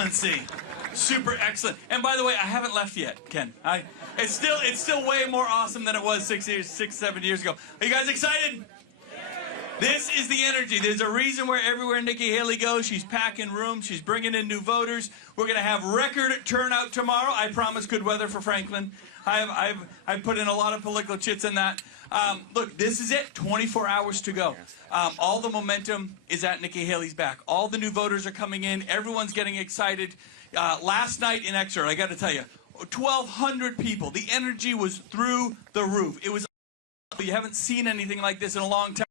excellency. Super excellent. And by the way, I haven't left yet, Ken. It's still way more awesome than it was 7 years ago. Are you guys excited? This is the energy. There's a reason where everywhere Nikki Haley goes, she's packing rooms, she's bringing in new voters. We're going to have record turnout tomorrow. I promise good weather for Franklin. I've put in a lot of political chits in that. Look, this is it. 24 hours to go. All the momentum is at Nikki Haley's back. All the new voters are coming in. Everyone's getting excited. Last night in Exeter, I got to tell you, 1,200 people. The energy was through the roof. It was. You haven't seen anything like this in a long time.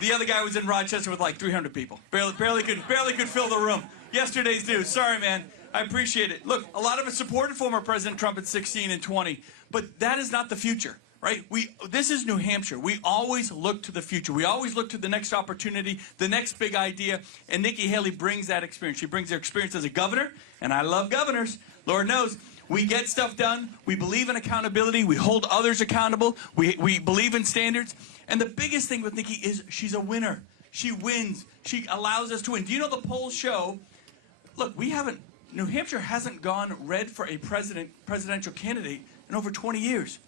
The other guy was in Rochester with like 300 people. Barely could fill the room. Yesterday's news. Sorry, man. I appreciate it. Look, a lot of us supported former President Trump at 16 and 20, but that is not the future, right? This is New Hampshire. We always look to the future. We always look to the next opportunity, the next big idea, and Nikki Haley brings that experience. She brings her experience as a governor, and I love governors. Lord knows. We get stuff done. We believe in accountability. We hold others accountable. We believe in standards. And the biggest thing with Nikki is she's a winner. She wins. She allows us to win. Do you know the polls show, look, New Hampshire hasn't gone red for a presidential candidate in over 20 years.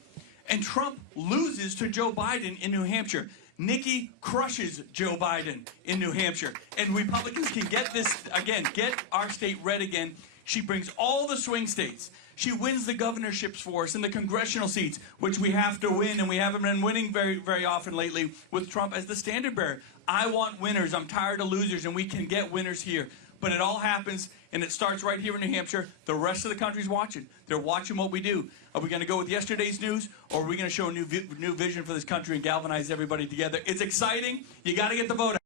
And Trump loses to Joe Biden in New Hampshire. Nikki crushes Joe Biden in New Hampshire. And Republicans can get this, again, get our state red again. She brings all the swing states. She wins the governorships for us and the congressional seats, which we have to win, and we haven't been winning very, very often lately with Trump as the standard bearer. I want winners. I'm tired of losers, and we can get winners here. But it all happens, and it starts right here in New Hampshire. The rest of the country's watching. They're watching what we do. Are we going to go with yesterday's news, or are we going to show a new vision for this country and galvanize everybody together? It's exciting. You got to get the vote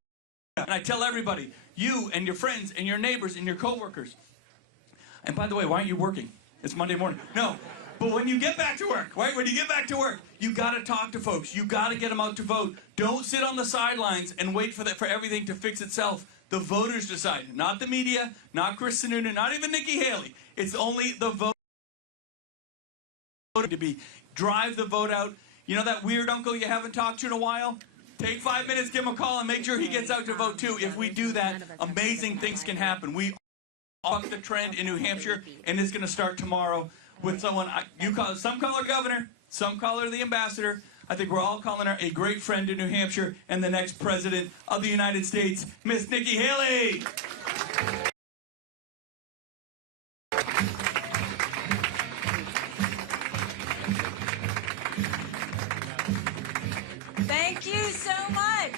out. And I tell everybody, you and your friends and your neighbors and your coworkers. And by the way, why aren't you working? It's Monday morning. No. But when you get back to work, right? When you get back to work, you got to talk to folks. You got to get them out to vote. Don't sit on the sidelines and wait for everything to fix itself. The voters decide. Not the media, not Chris Sununu, not even Nikki Haley. It's only the vote to be. Drive the vote out. You know that weird uncle you haven't talked to in a while? Take 5 minutes, give him a call, and make sure he gets out to vote too. If we do that, amazing things can happen. We buck the trend in New Hampshire, and it's going to start tomorrow with someone, some call her governor, some call her the ambassador. I think we're all calling her a great friend in New Hampshire and the next president of the United States, Miss Nikki Haley. Thank you so much.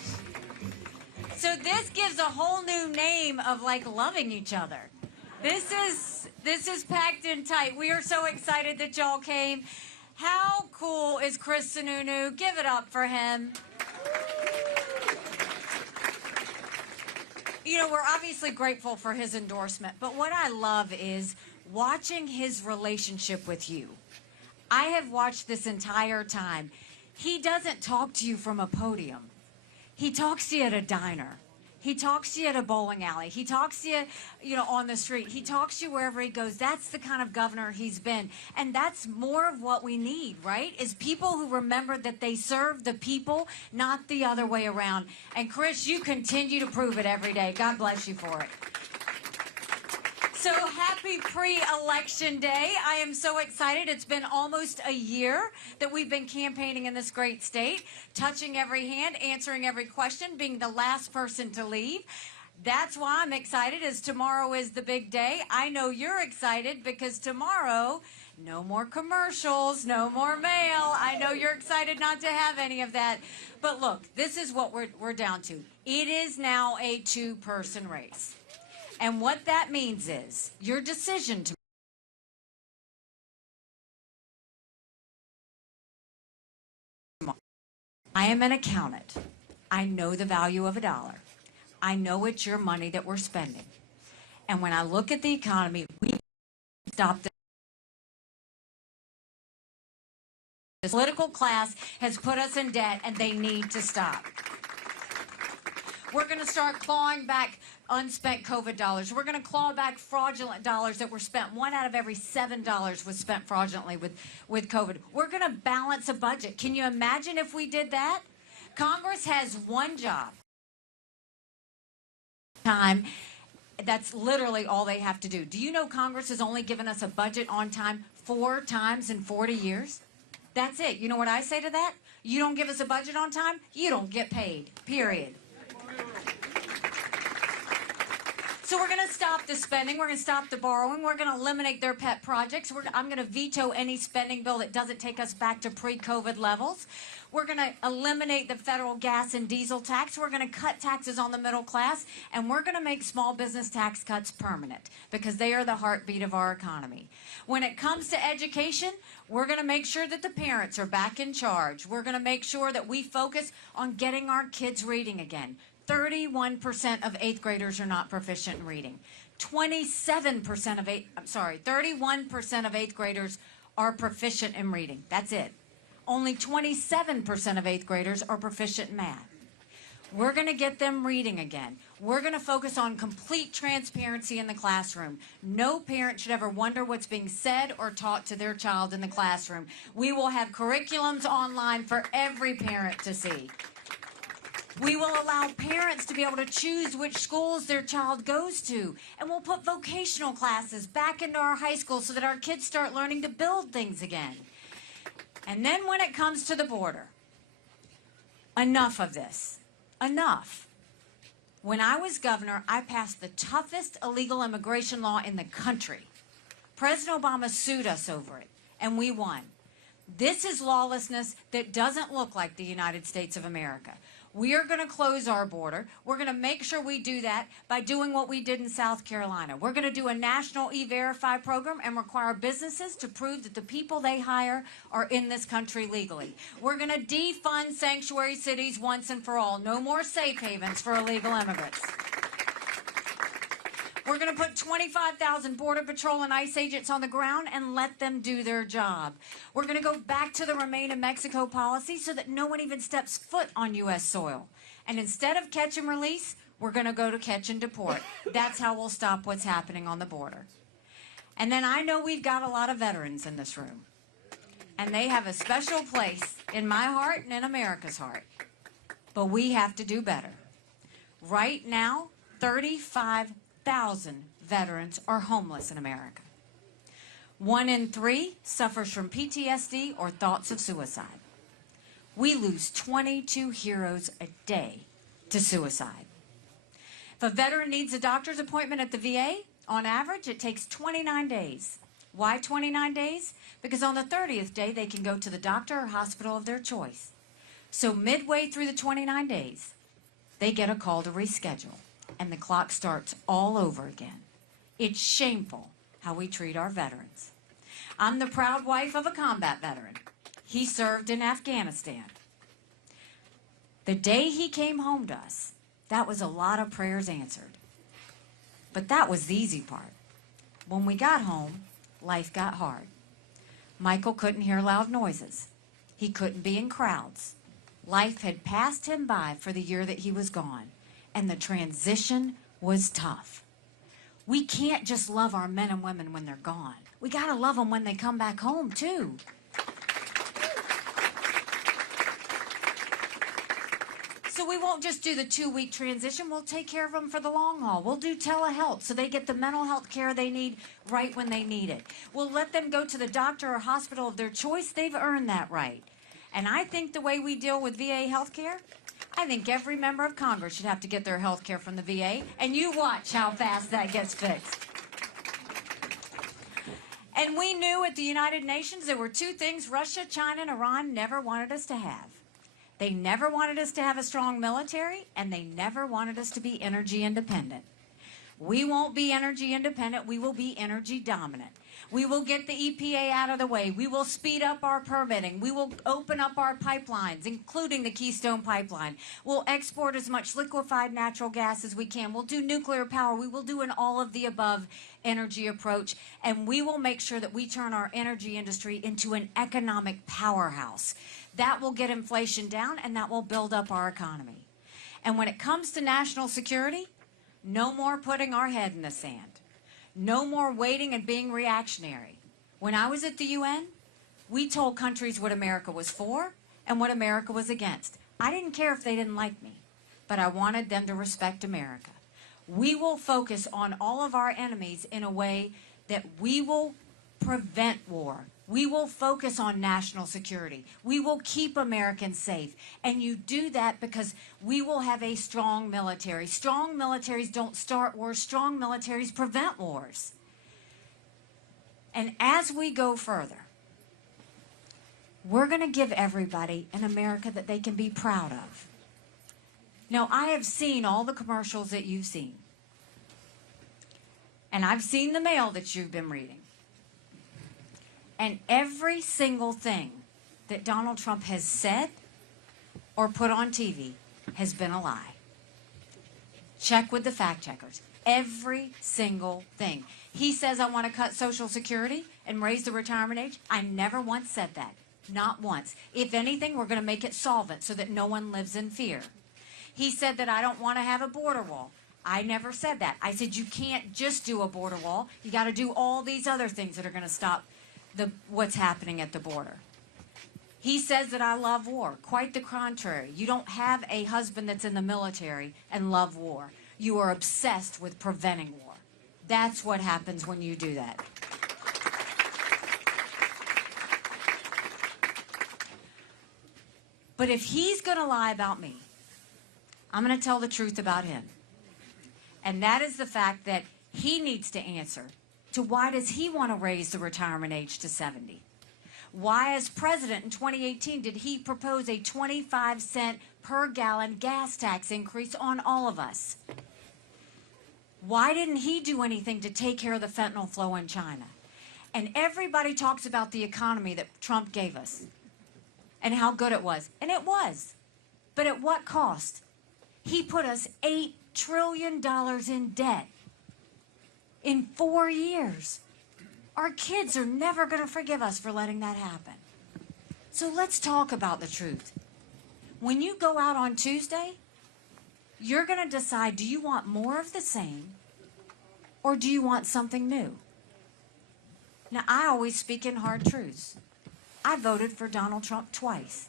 So this gives a whole new name of like loving each other. This is packed in tight. We are so excited that y'all came. How cool is Chris Sununu? Give it up for him. You know, we're obviously grateful for his endorsement, but what I love is watching his relationship with you. I have watched this entire time. He doesn't talk to you from a podium. He talks to you at a diner. He talks to you at a bowling alley. He talks to you, on the street. He talks to you wherever he goes. That's the kind of governor he's been. And that's more of what we need, right? Is people who remember that they serve the people, not the other way around. And Chris, you continue to prove it every day. God bless you for it. So happy pre-election day. I am so excited. It's been almost a year that we've been campaigning in this great state, touching every hand, answering every question, being the last person to leave. That's why I'm excited, as tomorrow is the big day. I know you're excited because tomorrow, no more commercials, no more mail. I know you're excited not to have any of that. But look, this is what we're down to. It is now a two-person race. And what that means is your decision to I am an accountant. I know the value of $1. I know it's your money that we're spending. And when I look at the economy, we stop this political class has put us in debt, and they need to stop. We're going to start clawing back unspent COVID dollars. We're going to claw back fraudulent dollars that were spent. 1 out of every $7 was spent fraudulently with COVID. We're going to balance a budget. Can you imagine if we did that? Congress has one job. time. That's literally all they have to do. Do you know Congress has only given us a budget on time 4 times in 40 years? That's it. You know what I say to that? You don't give us a budget on time, you don't get paid, period. So we're going to stop the spending. We're going to stop the borrowing. We're going to eliminate their pet projects. I'm going to veto any spending bill that doesn't take us back to pre-COVID levels. We're going to eliminate the federal gas and diesel tax. We're going to cut taxes on the middle class. And we're going to make small business tax cuts permanent because they are the heartbeat of our economy. When it comes to education, we're going to make sure that the parents are back in charge. We're going to make sure that we focus on getting our kids reading again. 31% of 8th graders are not proficient in reading. 31% of 8th graders are proficient in reading. That's it. Only 27% of 8th graders are proficient in math. We're going to get them reading again. We're going to focus on complete transparency in the classroom. No parent should ever wonder what's being said or taught to their child in the classroom. We will have curriculums online for every parent to see. We will allow parents to be able to choose which schools their child goes to. And we'll put vocational classes back into our high schools so that our kids start learning to build things again. And then when it comes to the border, enough of this. Enough. When I was governor, I passed the toughest illegal immigration law in the country. President Obama sued us over it, and we won. This is lawlessness that doesn't look like the United States of America. We are going to close our border. We're going to make sure we do that by doing what we did in South Carolina. We're going to do a national E-Verify program and require businesses to prove that the people they hire are in this country legally. We're going to defund sanctuary cities once and for all. No more safe havens for illegal immigrants. We're going to put 25,000 Border Patrol and ICE agents on the ground and let them do their job. We're going to go back to the Remain in Mexico policy so that no one even steps foot on U.S. soil. And instead of catch and release, we're going to go to catch and deport. That's how we'll stop what's happening on the border. And then I know we've got a lot of veterans in this room. And they have a special place in my heart and in America's heart. But we have to do better. Right now, 35,000 veterans are homeless in America. 1 in 3 suffers from PTSD or thoughts of suicide. We lose 22 heroes a day to suicide. If a veteran needs a doctor's appointment at the VA, on average, it takes 29 days. Why 29 days? Because on the 30th day, they can go to the doctor or hospital of their choice. So midway through the 29 days, they get a call to reschedule. And the clock starts all over again. It's shameful how we treat our veterans. I'm the proud wife of a combat veteran. He served in Afghanistan. The day he came home to us, that was a lot of prayers answered. But that was the easy part. When we got home, life got hard. Michael couldn't hear loud noises. He couldn't be in crowds. Life had passed him by for the year that he was gone. And the transition was tough. We can't just love our men and women when they're gone. We got to love them when they come back home, too. So we won't just do the 2-week transition. We'll take care of them for the long haul. We'll do telehealth so they get the mental health care they need right when they need it. We'll let them go to the doctor or hospital of their choice. They've earned that right. And I think the way we deal with VA health care, I think every member of Congress should have to get their health care from the VA, and you watch how fast that gets fixed. And we knew at the United Nations there were 2 things Russia, China, and Iran never wanted us to have. They never wanted us to have a strong military, and they never wanted us to be energy independent. We won't be energy independent. We will be energy dominant. We will get the EPA out of the way. We will speed up our permitting. We will open up our pipelines, including the Keystone Pipeline. We'll export as much liquefied natural gas as we can. We'll do nuclear power. We will do an all-of-the-above energy approach. And we will make sure that we turn our energy industry into an economic powerhouse. That will get inflation down, and that will build up our economy. And when it comes to national security, no more putting our head in the sand. No more waiting and being reactionary. When I was at the UN, we told countries what America was for and what America was against. I didn't care if they didn't like me, but I wanted them to respect America. We will focus on all of our enemies in a way that we will prevent war. We will focus on national security. We will keep Americans safe. And you do that because we will have a strong military. Strong militaries don't start wars. Strong militaries prevent wars. And as we go further, we're going to give everybody an America that they can be proud of. Now, I have seen all the commercials that you've seen. And I've seen the mail that you've been reading. And every single thing that Donald Trump has said or put on TV has been a lie. Check with the fact checkers. Every single thing. He says, I want to cut Social Security and raise the retirement age. I never once said that. Not once. If anything, we're going to make it solvent so that no one lives in fear. He said that I don't want to have a border wall. I never said that. I said you can't just do a border wall. You got to do all these other things that are going to stop what's happening at the border. He says that I love war. Quite the contrary. You don't have a husband that's in the military and love war. You are obsessed with preventing war. That's what happens when you do that. But if he's going to lie about me, I'm going to tell the truth about him. And that is the fact that he needs to answer to why does he want to raise the retirement age to 70? Why, as president in 2018, did he propose a 25-cent per gallon gas tax increase on all of us? Why didn't he do anything to take care of the fentanyl flow in China? And everybody talks about the economy that Trump gave us and how good it was. And it was. But at what cost? He put us $8 trillion in debt in 4 years. Our kids are never going to forgive us for letting that happen. So let's talk about the truth. When you go out on Tuesday, you're going to decide, do you want more of the same or do you want something new? Now, I always speak in hard truths. I voted for Donald Trump twice.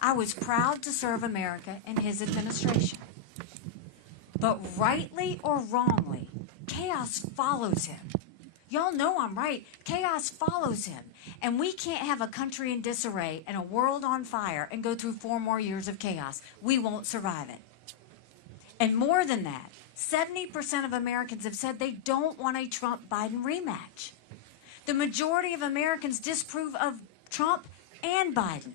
I was proud to serve America in his administration. But rightly or wrongly, chaos follows him. Y'all know I'm right. Chaos follows him. And we can't have a country in disarray and a world on fire and go through 4 more years of chaos. We won't survive it. And more than that, 70% of Americans have said they don't want a Trump-Biden rematch. The majority of Americans disapprove of Trump and Biden.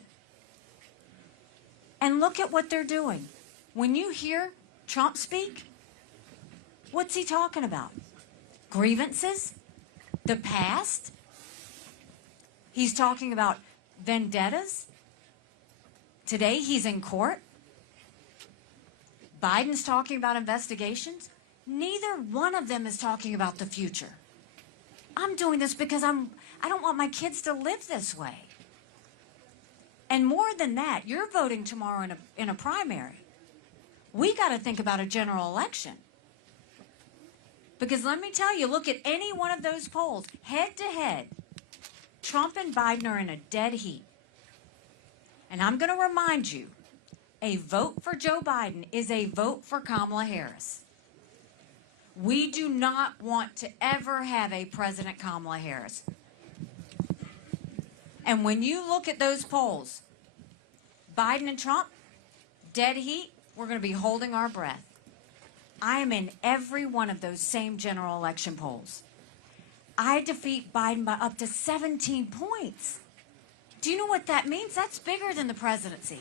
And look at what they're doing. When you hear Trump speak, what's he talking about? Grievances? The past? He's talking about vendettas? Today he's in court? Biden's talking about investigations? Neither one of them is talking about the future. I'm doing this because I don't want my kids to live this way. And more than that, you're voting tomorrow in a primary. We got to think about a general election. Because let me tell you, look at any one of those polls, head to head, Trump and Biden are in a dead heat. And I'm going to remind you, a vote for Joe Biden is a vote for Kamala Harris. We do not want to ever have a President Kamala Harris. And when you look at those polls, Biden and Trump, dead heat, we're going to be holding our breath. I am in every one of those same general election polls. I defeat Biden by up to 17 points. Do you know what that means? That's bigger than the presidency.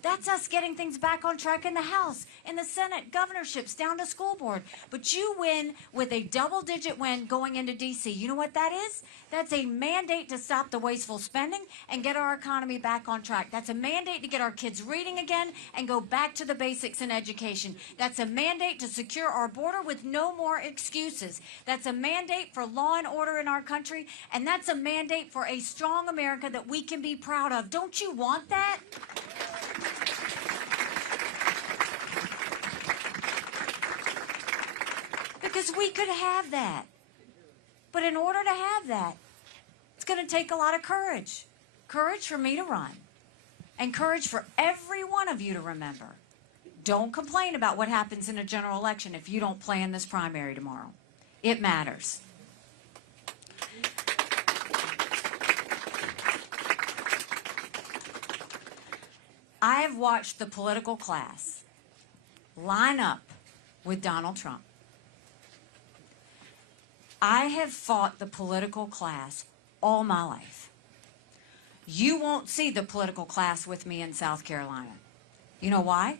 That's us getting things back on track in the House, in the Senate, governorships, down to school board. But you win with a double-digit win going into D.C. You know what that is? That's a mandate to stop the wasteful spending and get our economy back on track. That's a mandate to get our kids reading again and go back to the basics in education. That's a mandate to secure our border with no more excuses. That's a mandate for law and order in our country, and that's a mandate for a strong America that we can be proud of. Don't you want that? Because we could have that. But in order to have that, it's going to take a lot of courage. Courage for me to run. And courage for every one of you to remember. Don't complain about what happens in a general election if you don't play in this primary tomorrow. It matters. I have watched the political class line up with Donald Trump. I have fought the political class all my life. You won't see the political class with me in South Carolina. You know why?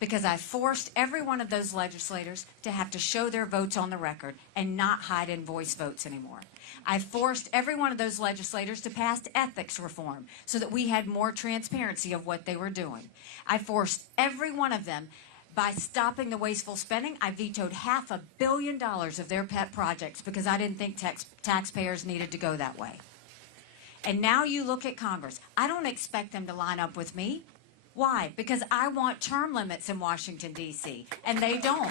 Because I forced every one of those legislators to have to show their votes on the record and not hide in voice votes anymore. I forced every one of those legislators to pass ethics reform so that we had more transparency of what they were doing. I forced every one of them by stopping the wasteful spending. I vetoed $500 million of their pet projects because I didn't think taxpayers needed to go that way. And now you look at Congress. I don't expect them to line up with me. Why? Because I want term limits in Washington, D.C., and they don't.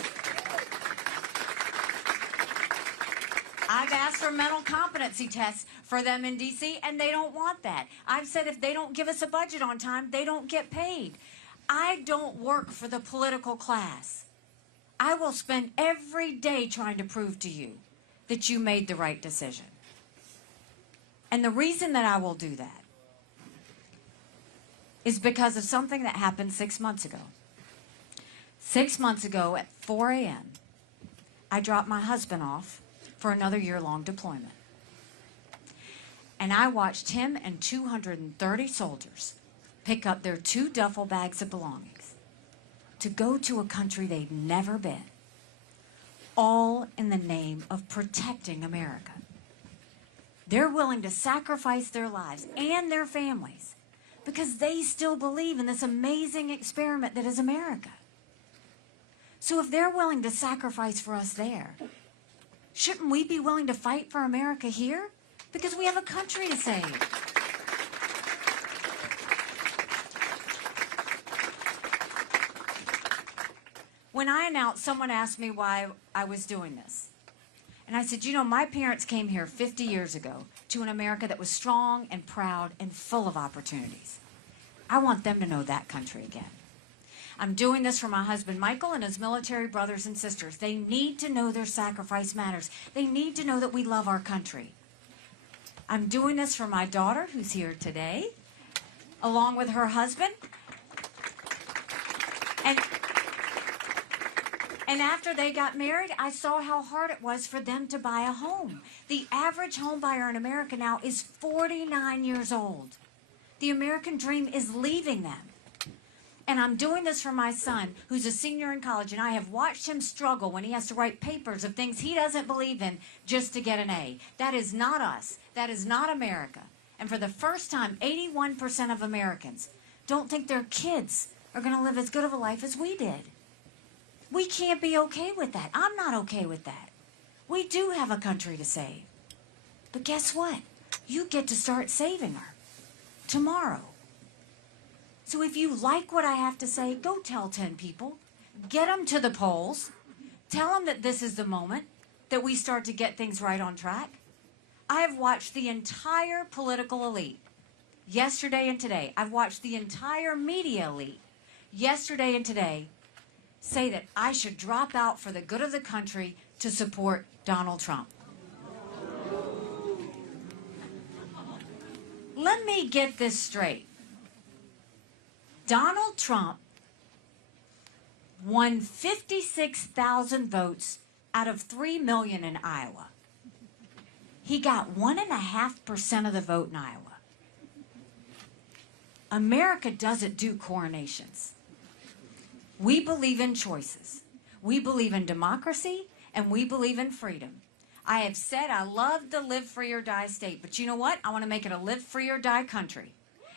I've asked for mental competency tests for them in D.C., and they don't want that. I've said if they don't give us a budget on time, they don't get paid. I don't work for the political class. I will spend every day trying to prove to you that you made the right decision. And the reason that I will do that is because of something that happened 6 months ago. 6 months ago at 4 a.m., I dropped my husband off for another year-long deployment. And I watched him and 230 soldiers pick up their 2 duffel bags of belongings to go to a country they'd never been, all in the name of protecting America. They're willing to sacrifice their lives and their families because they still believe in this amazing experiment that is America. So if they're willing to sacrifice for us there, shouldn't we be willing to fight for America here? Because we have a country to save. When I announced, someone asked me why I was doing this. And I said, you know, my parents came here 50 years ago to an America that was strong and proud and full of opportunities. I want them to know that country again. I'm doing this for my husband, Michael, and his military brothers and sisters. They need to know their sacrifice matters. They need to know that we love our country. I'm doing this for my daughter, who's here today, along with her husband. And after they got married, I saw how hard it was for them to buy a home. The average home buyer in America now is 49 years old. The American dream is leaving them. And I'm doing this for my son, who's a senior in college, and I have watched him struggle when he has to write papers of things he doesn't believe in just to get an A. That is not us. That is not America. And for the first time, 81% of Americans don't think their kids are going to live as good of a life as we did. We can't be okay with that. I'm not okay with that. We do have a country to save. But guess what? You get to start saving her tomorrow. So if you like what I have to say, go tell 10 people. Get them to the polls. Tell them that this is the moment that we start to get things right on track. I have watched the entire political elite yesterday and today. I've watched the entire media elite yesterday and today say that I should drop out for the good of the country to support Donald Trump. Let me get this straight. Donald Trump won 56,000 votes out of 3 million in Iowa. He got 1.5% of the vote in Iowa. America doesn't do coronations. We believe in choices. We believe in democracy, and we believe in freedom. I have said I love the live free or die state, but you know what? I want to make it a live free or die country,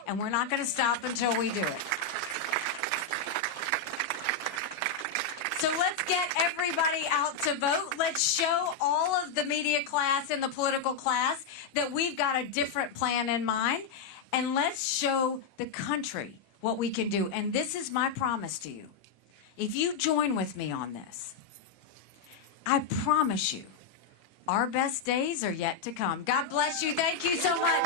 and we're not going to stop until we do it. So let's get everybody out to vote. Let's show all of the media class and the political class that we've got a different plan in mind, and let's show the country what we can do. And this is my promise to you. If you join with me on this, I promise you, our best days are yet to come. God bless you. Thank you so much.